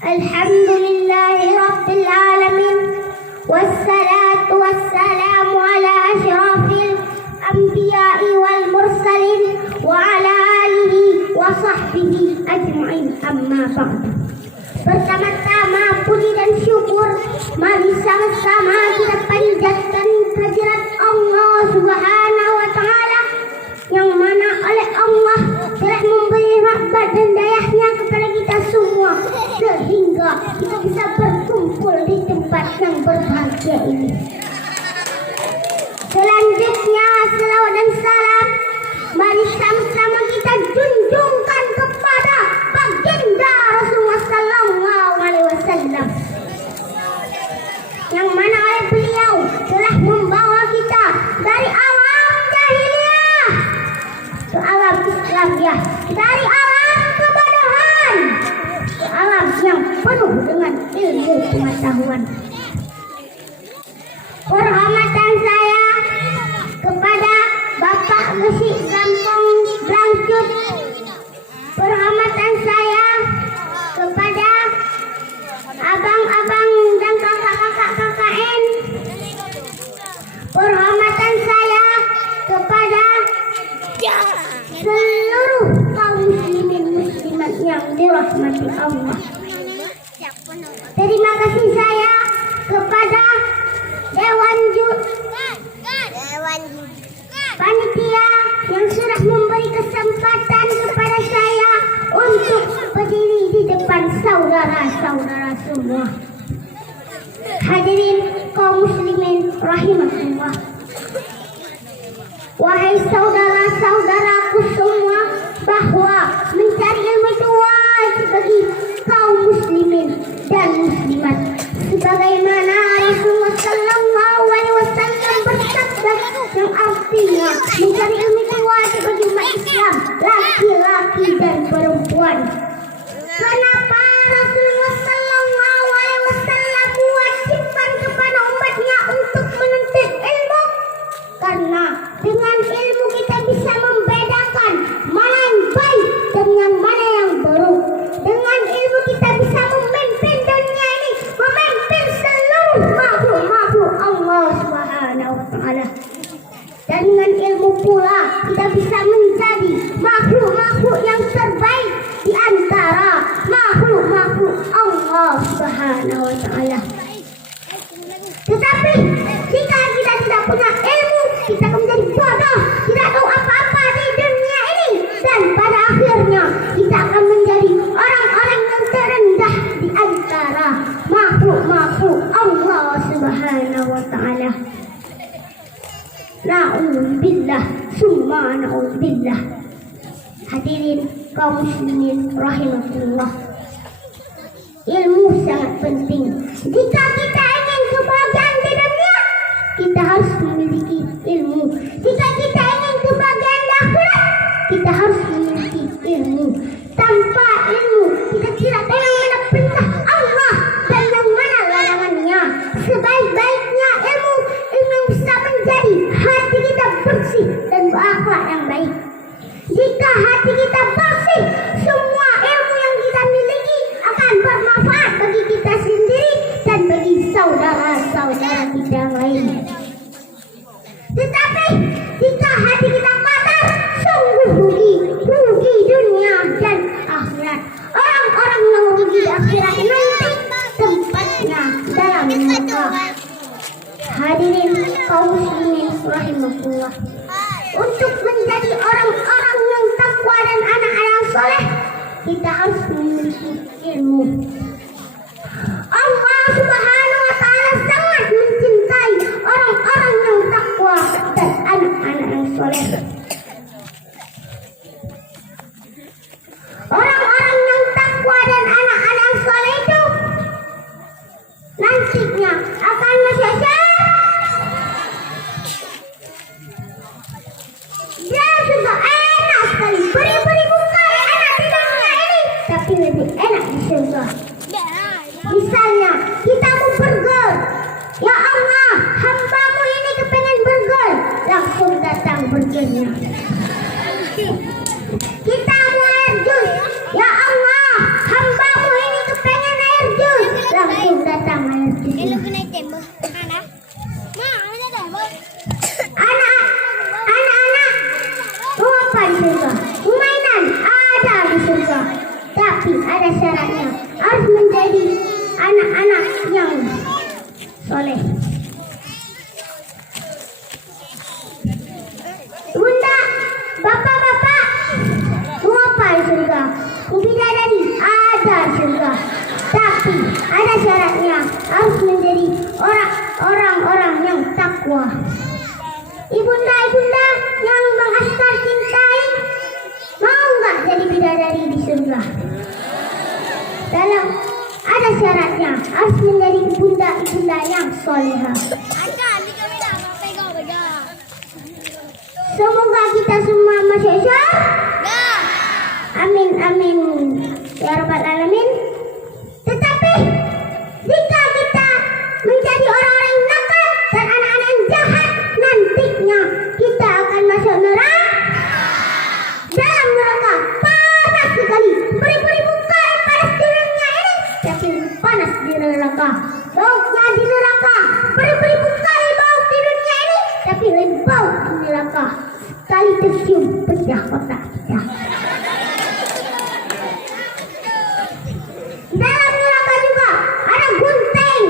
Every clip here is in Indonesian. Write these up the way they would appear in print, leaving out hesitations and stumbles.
Alhamdulillahi Rabbil Alamin. Wassalatu wassalamu ala asyrafil anbiya'i wal mursalin wa ala alihi wa sahbihi ajma'in, amma ba'du. Pertama-tama puji dan syukur mari sama-sama kita panjatkan kehadirat Allah Subhanahu wa taala, yang mana oleh Allah telah memberi rahmat dan dayahnya kepada kita semua sehingga kita bisa berkumpul di tempat yang berbahagia ini. Selanjutnya selawat dan salam mari sama-sama kita junjungkan kepada baginda Rasulullah sallallahu alaihi wasallam, yang mana oleh beliau telah membawa kita dari alam jahiliyah ke alam Islamiyah, dari alam kebodohan ke alam yang penuh dengan ilmu pengetahuan. Penghormatan saya kepada Bapak Gesi Gampong Blangcut, penghormatan saya kepada abang-abang dan kakak-kakak KKN, penghormatan saya kepada seluruh kaum muslimin muslimat yang dirahmati Allah. Terima kasih saya kepada Dewan Panitia yang sudah memberi kesempatan kepada saya untuk berdiri di depan saudara-saudara semua. Hadirin kaum muslimin rahimahullah. Wahai saudara-saudaraku semua, bahwa mencari ilmu itu wajib bagi kaum muslimin dan muslimat, sebagaimana Rasulullah sallallahu alaihi wasallam bersabda, yang artinya mencari ilmu itu wajib bagi umat Islam, laki-laki dan perempuan. Kenapa Rasulullah sallallahu alaihi wasallam mewajibkan kepada umatnya untuk menuntut ilmu? Karena dengan ilmu kita bisa membedakan mana yang baik dan yang mana yang buruk. Dengan ilmu kita bisa memimpin dunia ini, memimpin seluruh makhluk-makhluk Allah Subhanahu wa taala. Dan dengan ilmu pula kita bisa menjadi makhluk-makhluk yang terbaik di antara makhluk-makhluk Allah Subhanahu wa taala. Tetapi jika kita tidak punya ilmu, kita akan menjadi bodoh, tidak tahu apa-apa di dunia ini, dan pada akhirnya kita akan menjadi orang-orang yang terendah di antara makhluk-makhluk Allah Subhanahu wa taala. Na'udzubillah, summa na'udzubillah. Hadirin kaum muslimin rahimahullah. Ilmu sangat penting. Jika kita ingin kebahagiaan di dunia, kita harus memiliki ilmu. Jika kita ingin kebahagiaan di akhirat, kita harus memiliki ilmu. Tanpa ilmu, kita tidak tahu yang mana perintah Allah dan yang mana larangannya. Sebaik-baiknya ilmu yang bisa menjadi hati kita bersih dan berakhlak yang baik. Jika hati kita bersih, semua ilmu yang kita miliki akan bermanfaat bagi kita sendiri dan bagi saudara-saudara kita yang lain. Tetapi jika hati kita kotor, sungguh rugi dunia dan akhirat. Orang-orang yang rugi di akhirat nanti tempatnya dalam neraka. Hadirin kaum muslimin rahimahullah. Untuk menjadi orang-orang yang takwa dan anak-anak soleh, kita harus memiliki ilmu. Allah Subhanahu wa taala sangat mencintai orang-orang yang takwa dan anak-anak yang soleh. Orang-orang yang takwa dan anak-anak yang soleh itu nantinya akan masuk surga. Dia sudah enak sekali, beribu-ribu kali enak di dunia ini, tapi lebih enak di surga. Anak, anak-anak, mau apa di surga? Mainan ada di surga, tapi ada syaratnya, harus menjadi anak-anak yang soleh. Bunda, bapak-bapak, mau apa di surga? Bidadari ada di surga, tapi ada syaratnya, harus menjadi orang-orang yang takwa. Ibunda yang Bang Askar cintai, mau nggak jadi bidadari di surga? Dalam ada syaratnya, harus menjadi ibunda yang solehah. Semoga kita semua masuk surga. Amin amin ya rabbal alamin. Tetapi jika kita menjadi orang-orang yang nakal dan anak-anak yang jahat, nantinya kita akan masuk neraka. Dalam neraka panas sekali, beribu-ribu kali panas di dunia ini, tapi panas di neraka. Baunya di neraka beribu-ribu kali bau di dunia ini, tapi lebih bau di neraka. Sekali tercium pecah kotak pecah. Dalam neraka juga ada gunting.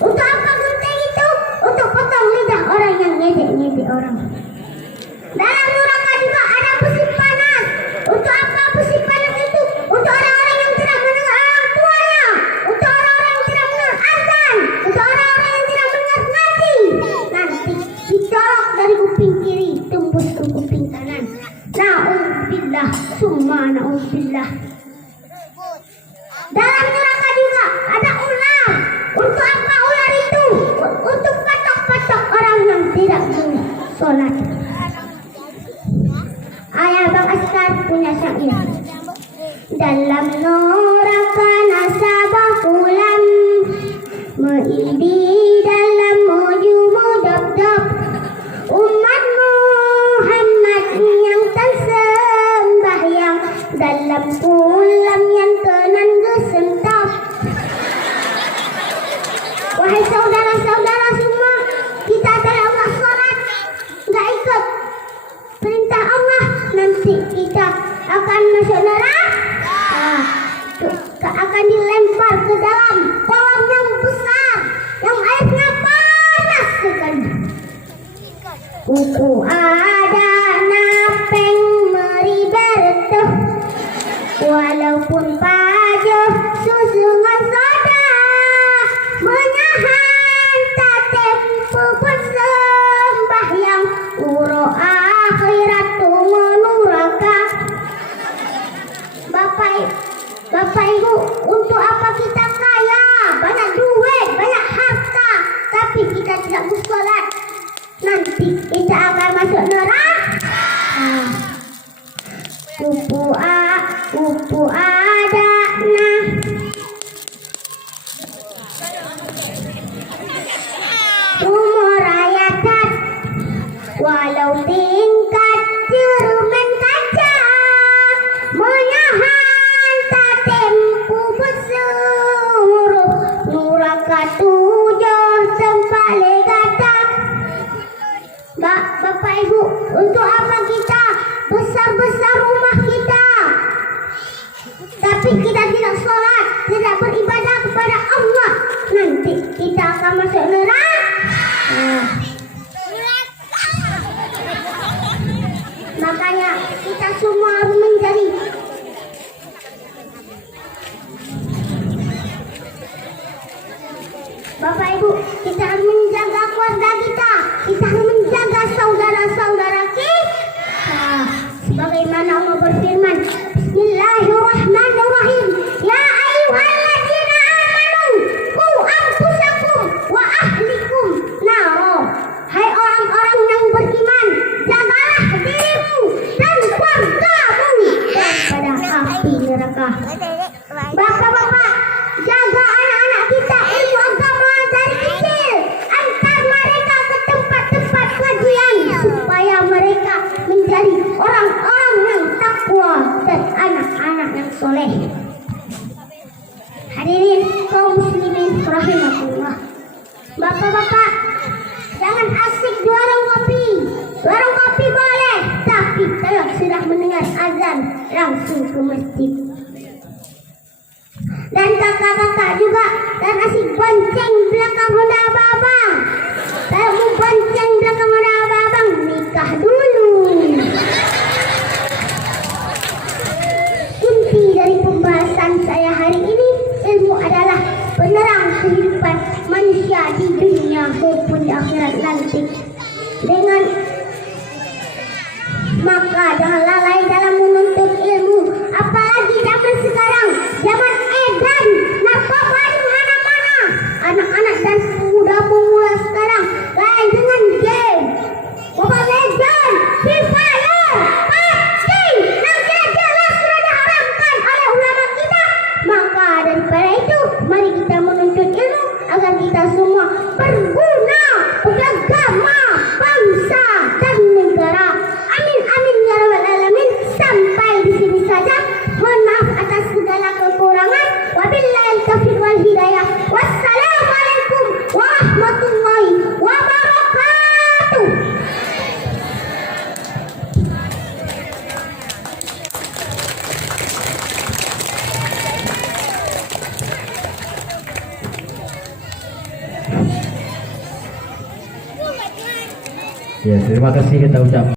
Untuk apa gunting itu? Untuk potong lidah orang yang ngedek-ngedek orang. Dalam neraka juga ada besi panas. Untuk apa besi panas itu? Untuk orang-orang yang tidak mendengar orang tuanya. Untuk orang-orang yang tidak mendengar azan. Untuk orang-orang yang tidak mendengar ngaji. Nanti dicolok dari kuping kiri, tembus ke kuping kanan. Na'udzubillah, summa na'udzubillah. Dalam neraka juga ada ular. Untuk apa ular itu? Untuk patok-patok orang yang tidak sholat. Ayah Bang Askar punya syair. Dalam neraka nasabah kulam, meidi dalam mujumu dap-dap. Umat Muhammad yang tersembahyang dalam kulam yang tenan gesentap. Wahai saudara-saudara semua, kita tidak sholat, nggak ikut perintah Allah, nanti kita akan masuk neraka. Akan dilempar ke dalam kolam yang besar, yang airnya panas sekali. Kuku ada napeng meribertuh, walaupun pajuh susungan soda, menyahan tak tempo bersembahyang, uro akhirat tunggu neraka. Bapak Ibu, untuk apa kita kaya, banyak duit, banyak harta, tapi kita tidak bersolat? Nanti kita akan masuk neraka. Kupu ada nah. Umur ayatan, walau tingkat cermin kaca, menahan tak tempu bersemuruh, neraka tujuh tempat legata. Bapak Ibu, untuk apa kita besar-besar rumah kita, tapi kita tidak sholat, tidak beribadah kepada Allah? Nanti kita akan masuk neraka. Makanya kita semua harus menjadi Bapak Ibu, kita harus menjaga keluarga kita harus menjaga saudara-saudara kita. Sebagaimana Allah berfirman, Bismillahirrahmanirrahim. Ya ayyuhalladzina amanu qu anfusakum wa ahlikum naro. Hai orang-orang yang beriman, jagalah dirimu dan keluargamu daripada api neraka. Bapak-bapak, jaga anak-anak kita ilmu agama dari kecil. Antar mereka ke tempat-tempat kajian supaya mereka menjadi orang-orang yang takwa dan anak-anak yang soleh. Hadirin kaum muslimin rahimahullah. Bapak-bapak, jangan asik di warung kopi. Warung kopi boleh, tapi kalau sudah mendengar azan langsung ke masjid. Dan kakak-kakak juga dan asik bonceng belakang Honda abang. Kalau mau bonceng belakang Honda abang, nikah dulu. Inti dari pembahasan saya hari ini, ilmu adalah penerang kehidupan manusia di dunia maupun di akhirat nanti. Dengan maka jangan lalai dalam menuntut ilmu, apalagi zaman sekarang, zaman edan, narkoba di mana-mana. Anak-anak dan pemuda-pemula sekarang lalai dengan game, Mobile Legends, Free Fire, PUBG, yang jelas sudah diharamkan oleh ulama kita. Maka daripada itu, mari kita menuntut ilmu agar kita semua berguna bagi agama, bangsa, dan negara. Amin amin ya rabbal alamin. Sampai di sini saja. Mohon maaf atas segala kekurangan. Wabillahi taufiq wal hidayah. Wassalamualaikum warahmatullahi wabarakatuh. Ya, terima kasih kita ucapkan.